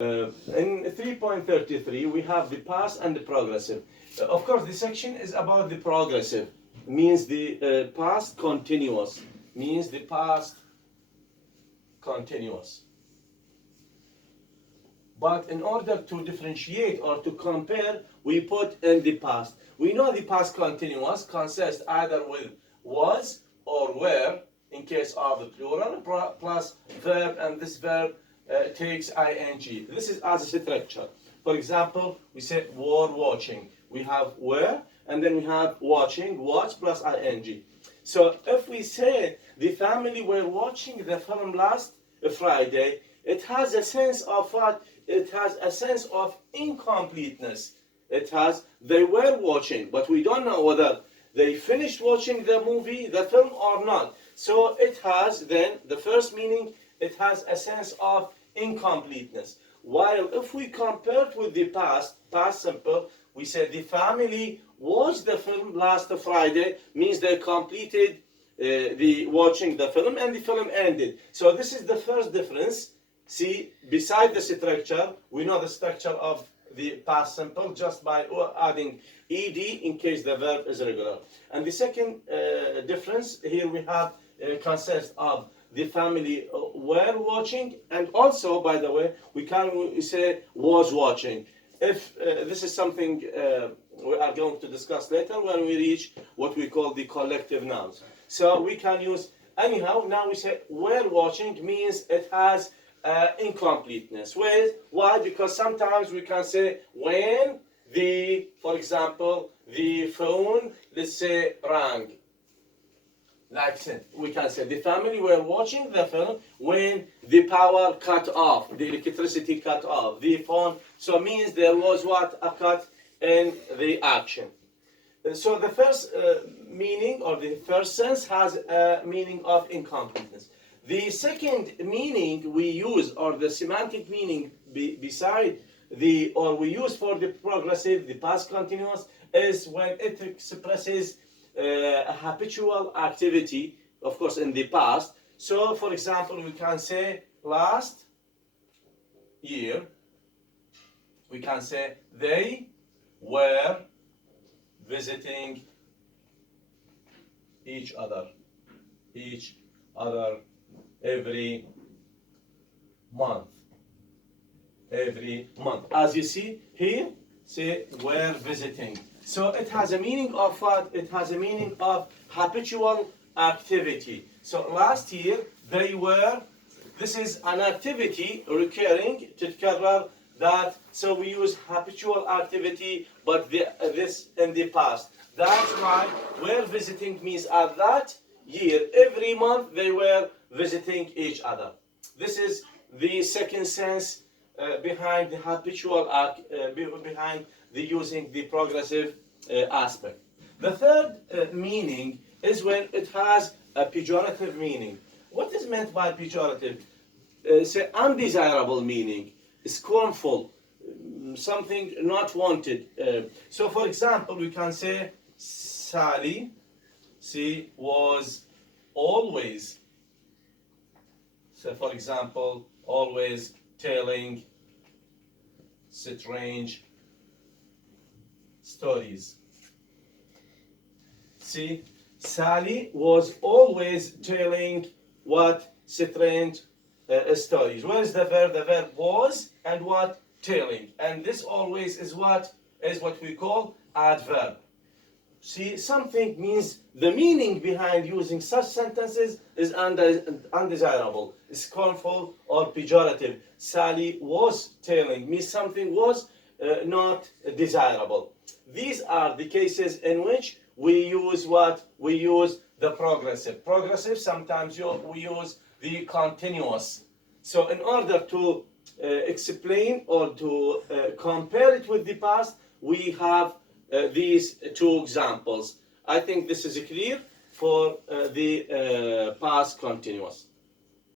In 3.33, we have the past and the progressive. Of course, this section is about the progressive, means the past continuous, means the past continuous. But in order to differentiate or to compare, we put in the past. We know the past continuous consists either with was or were, in case of the plural, plus verb, and this verb takes ing. This is as a structure. For example, we say were watching. We have were, and then we have watching, watch plus ing. So if we say the family were watching the film last Friday, it has a sense of what? It has a sense of incompleteness. It has, they were watching, but we don't know whether they finished watching the movie, the film, or not. So it has then, the first meaning, it has a sense of incompleteness. While if we compare it with the past simple, we say the family watched the film last Friday, means they completed the watching the film and the film ended. So this is the first difference. See, beside the structure, we know the structure of the past simple just by adding ed in case the verb is regular. And the second difference here we have consists of the family were watching, and also, by the way, we can say was watching. If this is something we are going to discuss later when we reach what we call the collective nouns. So we can use, anyhow, now we say were watching means it has incompleteness. Why? Because sometimes we can say when the, for example, the phone, let's say, rang. Like that, we can say the family were watching the film when the power cut off, the electricity cut off, the phone. So means there was what? A cut in the action. So the first meaning or the first sense has a meaning of incompleteness. The second meaning we use, or the semantic meaning beside the, or we use for the progressive, the past continuous, is when it expresses a habitual activity, of course, in the past. So, for example, we can say last year, we can say they were visiting each other every month. As you see here, say were visiting. So it has a meaning of what? It has a meaning of habitual activity. So last year they were, this is an activity recurring, تتكرر, that, so we use habitual activity, but this in the past. That's why were visiting means at that year, every month they were visiting each other. This is the second sense behind the habitual, behind the using the progressive aspect. The third meaning is when it has a pejorative meaning. What is meant by pejorative? Say undesirable meaning, scornful, something not wanted. So for example, we can say Sally, she was always, so for example, always telling strange stories. See, Sally was always telling what? Strange stories. Where is the verb? The verb was, and what? Telling. And this always is what? Is what we call adverb. See, something means, the meaning behind using such sentences is undesirable, scornful, or pejorative. Sally was telling means something was not desirable. These are the cases in which we use what? We use the progressive. Progressive, sometimes we use the continuous. So in order to explain or to compare it with the past, we have these two examples. I think this is clear for the past continuous.